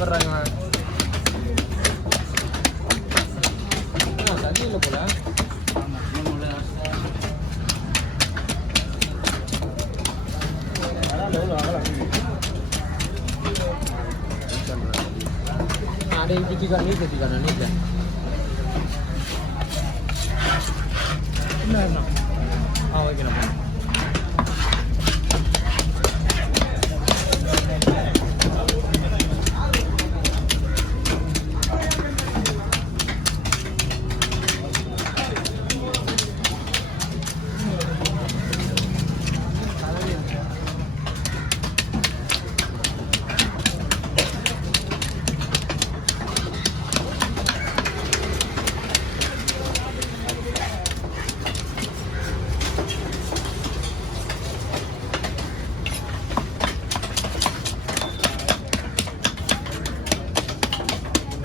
வர்றாங்க தண்ணி இல்லை போல நீட்ல ஓகேண்ணா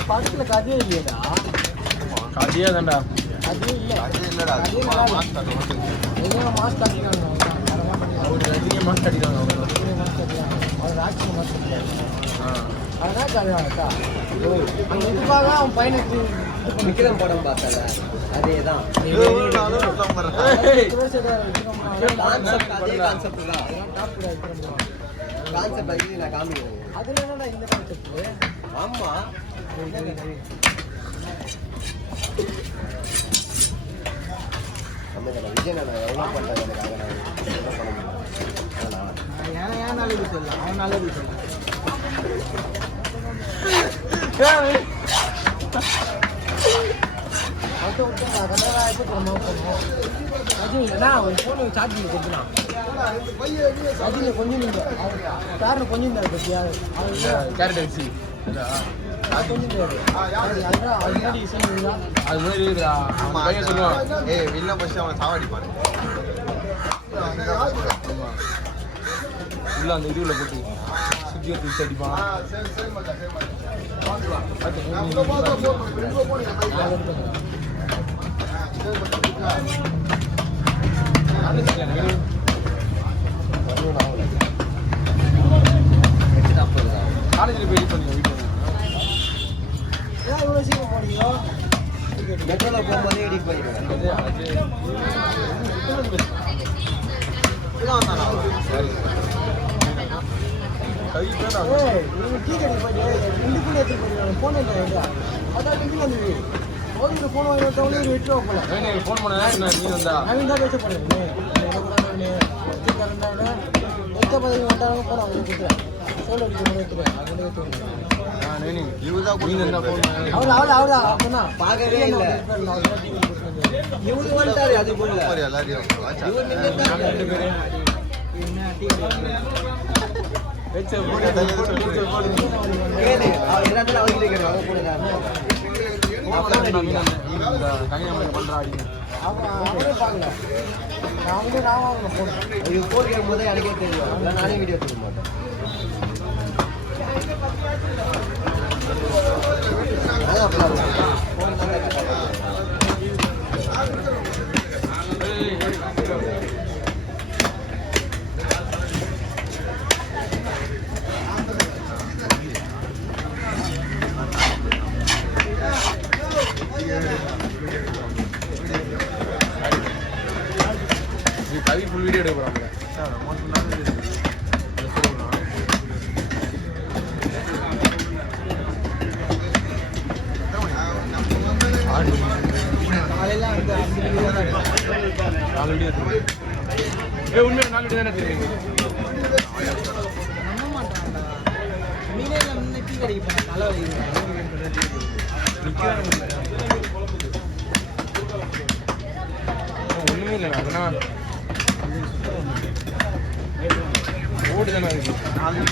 படத்துல கதையே இல்லையடா கதையே தான்டா கதையே இல்லை கதையே இல்லடா மாஸ்க் அடிக்கிறாங்க ஒரு ரஜினியை மாஸ்க் அடிக்கிறாங்க அவர் ராட்சி மாஸ்க் அடிக்கிறாங்க அதான் கதையாக்கா அங்கே இதுக்காக அவன் பையனுக்கு விக்ரம் படம் பார்த்தால அதே தான் கான்செப்ட் நான் காமிக்கிறேன் அதுல என்னடா இந்த கான்செப்ட் ஆமா விஜய் நான் எவ்வளோ பண்ணுறேன் ஏன் நல்லது சொல்லலாம் அவன் நல்லது சொல்லலாம் ஃபோனு சார்ஜிங் கொடுத்துலாம் அதில் கொஞ்சம் காரில் கொஞ்சம் இருந்தாரு பற்றியா கேரட் அரிசி அது கொஞ்சம் அது மாதிரி பையன் சொல்லுவான் வெளில பஸ் அவனை சாவடிப்பாரு உள்ள அந்த இதுவில் போட்டு சுத்தியை தூக்கி அடிப்பான் காலேஜில் போய் பண்ணீங்க வீட்டில் இவ்வளோ சீக்கிரம் போனீங்களோ மெட்ரோவில் போகும்போது எடிட் பண்ணிடுவேன் டீ கடைக்கு போயிட்டு இண்டுக்குள்ளே எடுத்து போயிருக்காங்க ஃபோன் இல்லை அதான் டிங்கில் வந்து ஃபோன் ஃபோன் வாங்கி வந்தவங்களே ஒரு 8 ரூபா போல ஃபோன் பண்ணேன் நீ வந்தா அவன் தான் பேச போறேன் எத்த பதிவு வந்தாங்க போனோம் அவங்க கொடுத்துறேன் ஃபோன் அடிக்க எடுத்துருவேன் அது பார்க்கவே இல்லை இவங்க வந்துட்டாரு அது போல எல்லாரையும் போது எனக்கே தெரியும் நானே வீடியோ எடுத்துக்க மாட்டேன் கவி ஃபுல் வீடியோ எடுக்க போகிறாங்க உண்மையாக 4 வீடியோ தானே தெரியுங்க மீனே நம்ம டீ கடைக்கு போனேன் நல்லா ஒன்றுமே இல்லை அப்படின்னா ஓடு தானே இருக்கு 4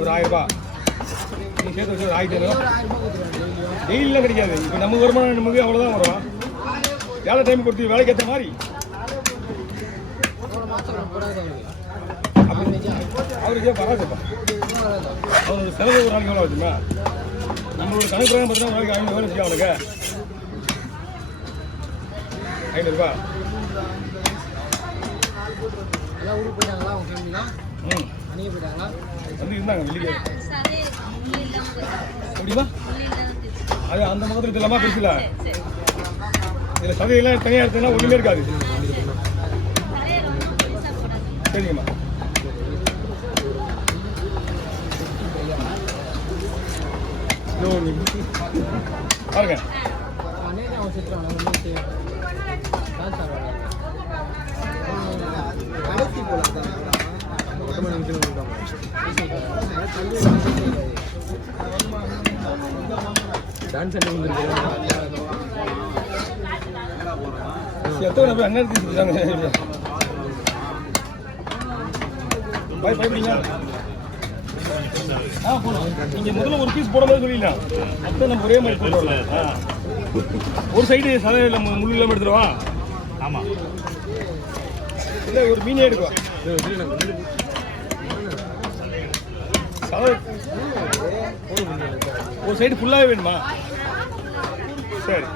ஒரு 1000 ரூபாய் நீ சேர்த்து வச்சு ஒரு 1500 டெய்லிலாம் கிடைக்காது. இப்போ நம்ம வருமானம் நமக்கு அவ்வளோதான் வரும். வேலை டைம் கொடுத்து வேலைக்கு ஏற்ற மாதிரி அவருக்கே வராதுப்பா. அவனோட செலவு ஒரு நாளைக்கு எவ்வளோ ஆச்சுமா? நம்மளோட கணக்கு பிரகாரம் பார்த்தீங்கன்னா ஒரு நாளைக்கு 500 வேலை செய்யும் அவனுக்கு 500 ரூபா. வந்து இருந்தாங்க வெளியே அப்படிமா? அது அந்த மாதிரி இல்லாமல் பேசல. இதில் சதையெல்லாம் தனியாக எடுத்ததுன்னா ஒன்றுமே இருக்காது. சரிங்கம்மா. பாருங்க டான்ஸ் எத்தனை பேர் அண்ணன் எடுத்துட்டாங்க. பயப்படிங்க. நீங்க முதல்ல ஒரு பீஸ் போடும்போது சொல்லிடலாம். அப்போ நம்ம ஒரே மாதிரி போட்டு வரலாம். ஒரு சைடு சதையில் முள்ளு இல்லாமல் எடுத்துருவா. ஆமாம் இல்லை ஒரு மீனே எடுக்குவா. ஒரு சைடு ஃபுல்லாகவே வேணுமா? சரி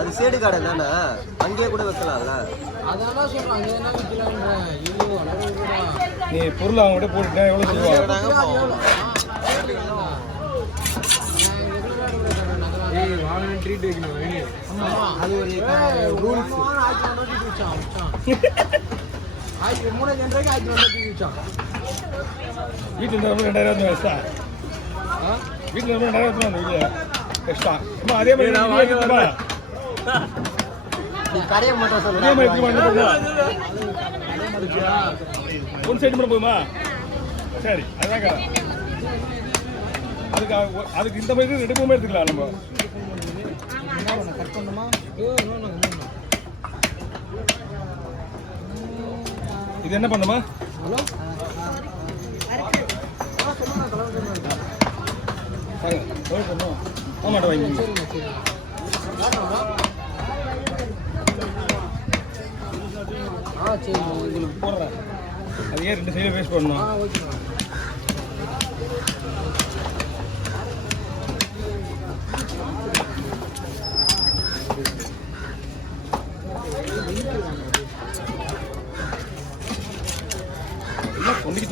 அது சேடு கடை தானே, அங்கேயே கூட வைக்கலாம்ல. நீ பொருள் அவங்க கிட்ட போட்டுட்டேன் எவ்வளோ சொல்லுவாங்க? ட்ரீட் வைக்கணும். அது ஒரு ரூல்ஸ். 3 வீட்டில் இருந்தாலும் 2000 வயசா? வீட்டில் இருந்தாலும் 2000 வீட்டில் எக்ஸ்ட்ரா. அதே மாதிரி கடையை மட்டும் சொல்லுங்க. அதே மாதிரி ஒன் சைடு மட்டும் போதுமா? சரி அதான் கடை. அதுக்கு இந்த மாதிரி 2 பூமே எடுத்துக்கலாம் நம்ம. இது என்ன பண்ணுமா? ஆமாட்ட வாங்கி உங்களுக்கு போடுறேன். அது ஏன் 2 சைடு வேஸ்ட் பண்ணணும்?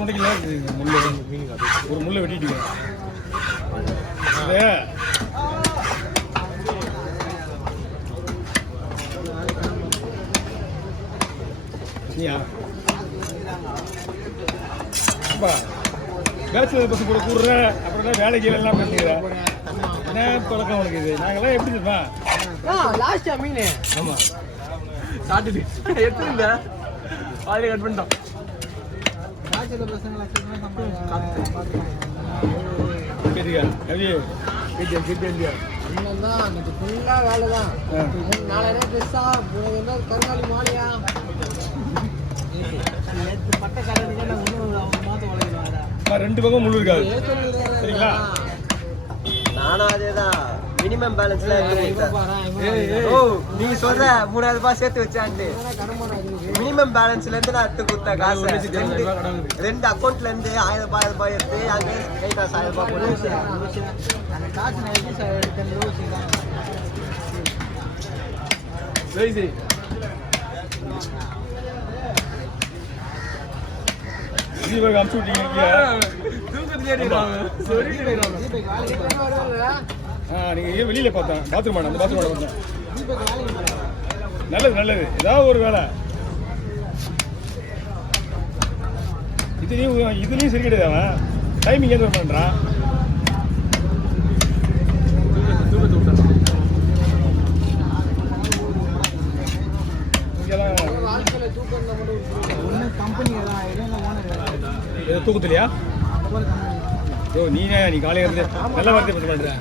தொண்டைக்கு முள்ளு ஒரு முள்ளை வெட்டிட்டு பேச்சுலர் பஸ் கூட கூடுற. அப்புறம் வேலைக்கு எல்லாம் பேசுகிறேன். என்ன பழக்கம் உனக்கு இது? நாங்கெல்லாம் எப்படி தெரியுமா? லாஸ்டா மீன். ஆமா சாப்பிட்டு எடுத்துருந்த பாதியில கட் பண்ணிட்டோம். கேட்டியா கவி? கேட்டியா? இன்னும் இது ஃபுல்லா வேலை தான். 4000 ட்ரெஸ்ஸா கருங்காலி மாலையா பட்ட கடைக்கு மாதம் உழைக்கலாம். 2 பக்கம் முள்ளு இருக்காது. சரிங்களா? நானும் அதேதான். மினிமம் பேலன்ஸ்ல நீங்க சொல்ற 3000 ரூபாய் சேர்த்து வச்சான்ட்டு மினிமம் பேலன்ஸ்ல இருந்து நான் எடுத்து கொடுத்த காசு 2 அக்கௌண்ட்ல இருந்து 1000 ரூபாய் எடுத்து அங்கே 1000 ரூபாய் போட்டு அமுச்சு விட்டீங்க. நீங்க வெளியில பார்த்தேன். பாத்ரூம் அந்த பாத்ரூம் பார்த்தேன். நல்லது நல்லது. ஏதாவது ஒரு வேலை இதுலயும் சரி கிடையாது. அவன் டைமிங் எந்த பண்றான்? தூக்கத்துலையா? ஓ நீ காலையில நல்ல வார்த்தை பேச மாட்டேன்.